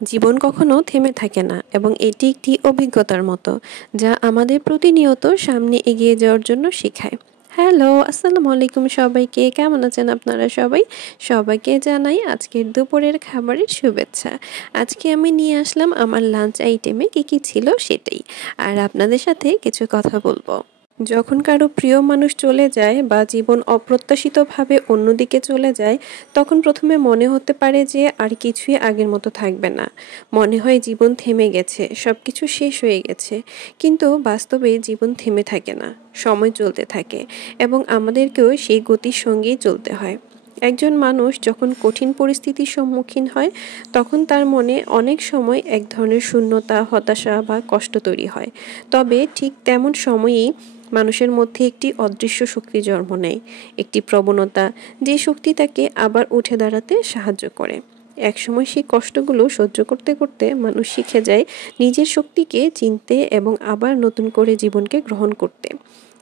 জীবন কখনো থেমে থাকে না এবং এটি একটি অভিজ্ঞতার মতো যা আমাদের প্রতিনিয়ত সামনে এগিয়ে যাওয়ার জন্য শেখায়। হ্যালো, আসসালামু আলাইকুম সবাইকে। কেমন আছেন আপনারা সবাই? সবাইকে জানাই আজকের দুপুরের খাবারের শুভেচ্ছা। আজকে আমি নিয়ে আসলাম আমার লাঞ্চ আইটেমে কী ছিল সেটাই। আর আপনাদের সাথে কিছু কথা বলবো। যখন কারো প্রিয় মানুষ চলে যায় বা জীবন অপ্রত্যাশিতভাবে অন্যদিকে চলে যায়, তখন প্রথমে মনে হতে পারে যে আর কিছুই আগের মতো থাকবে না। মনে হয় জীবন থেমে গেছে, সবকিছু শেষ হয়ে গেছে। কিন্তু বাস্তবে জীবন থেমে থাকে না, সময় চলতে থাকে এবং আমাদেরকেও সেই গতির সঙ্গেই চলতে হয়। একজন মানুষ যখন কঠিন পরিস্থিতির সম্মুখীন হয়, তখন তার মনে অনেক সময় এক ধরনের শূন্যতা, হতাশা বা কষ্ট তৈরি হয়। তবে ঠিক তেমন সময়েই মানুষের মধ্যে একটি অদৃশ্য শক্তি জন্ম নেয়, একটি প্রবণতা, যে শক্তি তাকে আবার উঠে দাঁড়াতে সাহায্য করে। একসময় সেই কষ্টগুলো সহ্য করতে করতে মানুষ শিখে যায় নিজের শক্তিকে চিনতে এবং আবার নতুন করে জীবনকে গ্রহণ করতে।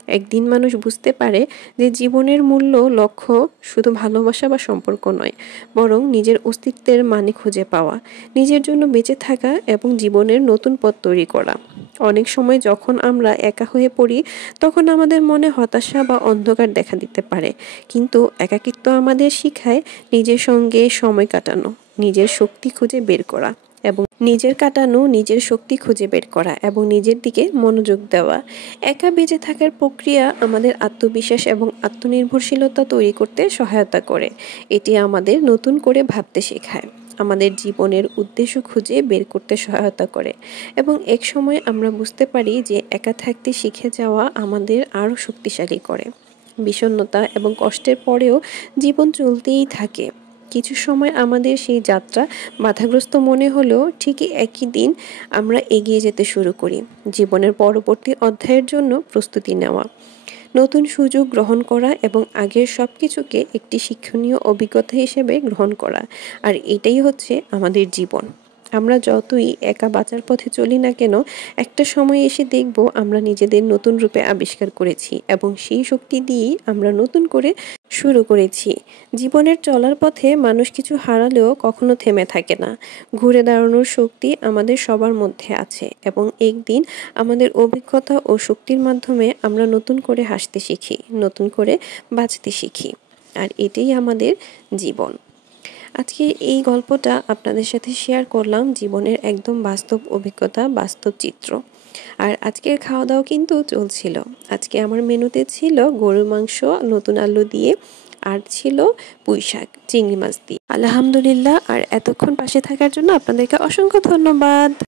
একদিন মানুষ বুঝতে পারে যে জীবনের মূল্য লক্ষ্য শুধু ভালোবাসা বা সম্পর্ক নয়, বরং নিজের অস্তিত্বের মানে খুঁজে পাওয়া, নিজের জন্য বেঁচে থাকা এবং জীবনের নতুন পথ তৈরি করা। অনেক সময় যখন আমরা একা হয়ে পড়ি, তখন আমাদের মনে হতাশা বা অন্ধকার দেখা দিতে পারে। কিন্তু একাকিত্ব আমাদের শিখায় নিজের সঙ্গে সময় কাটানো, নিজের শক্তি খুঁজে বের করা এবং নিজের শক্তি খুঁজে বের করা এবং নিজের দিকে মনোযোগ দেওয়া। একা বেঁচে থাকার প্রক্রিয়া আমাদের আত্মবিশ্বাস এবং আত্মনির্ভরশীলতা তৈরি করতে সহায়তা করে। এটি আমাদের নতুন করে ভাবতে শেখায়, আমাদের জীবনের উদ্দেশ্য খুঁজে বের করতে সহায়তা করে এবং এক সময় আমরা বুঝতে পারি যে একা থাকতে শিখে যাওয়া আমাদের আরও শক্তিশালী করে। বিষণ্ণতা এবং কষ্টের পরেও জীবন চলতেই থাকে। কিছু সময় আমাদের সেই যাত্রা বাধাগ্রস্ত মনে হলেও ঠিকই একই দিন আমরা এগিয়ে যেতে শুরু করি, জীবনের পরবর্তী অধ্যায়ের জন্য প্রস্তুতি নেওয়া, নতুন সুযোগ গ্রহণ করা এবং আগের সব কিছুকে একটি শিক্ষণীয় অভিজ্ঞতা হিসেবে গ্রহণ করা। আর এটাই হচ্ছে আমাদের জীবন। আমরা যতই একা বাঁচার পথে চলি না কেন, একটা সময় এসে দেখব আমরা নিজেদের নতুন রূপে আবিষ্কার করেছি এবং সেই শক্তি দিয়েই আমরা নতুন করে শুরু করেছি। জীবনের চলার পথে মানুষ কিছু হারালেও কখনো থেমে থাকে না। ঘুরে দাঁড়ানোর শক্তি আমাদের সবার মধ্যে আছে এবং একদিন আমাদের অভিজ্ঞতা ও শক্তির মাধ্যমে আমরা নতুন করে হাসতে শিখি, নতুন করে বাঁচতে শিখি। আর এটাই আমাদের জীবন। আজকে এই গল্পটা আপনাদের সাথে শেয়ার করলাম, জীবনের একদম বাস্তব অভিজ্ঞতা, বাস্তব চিত্র। আর আজকের খাওয়া দাওয়া কিন্তু চলছিল। আজকে আমার মেনুতে ছিল গরুর মাংস নতুন আলু দিয়ে, আর ছিল পুঁইশাক চিংড়ি মাছ দিয়ে। আলহামদুলিল্লাহ। আর এতক্ষণ পাশে থাকার জন্য আপনাদেরকে অসংখ্য ধন্যবাদ।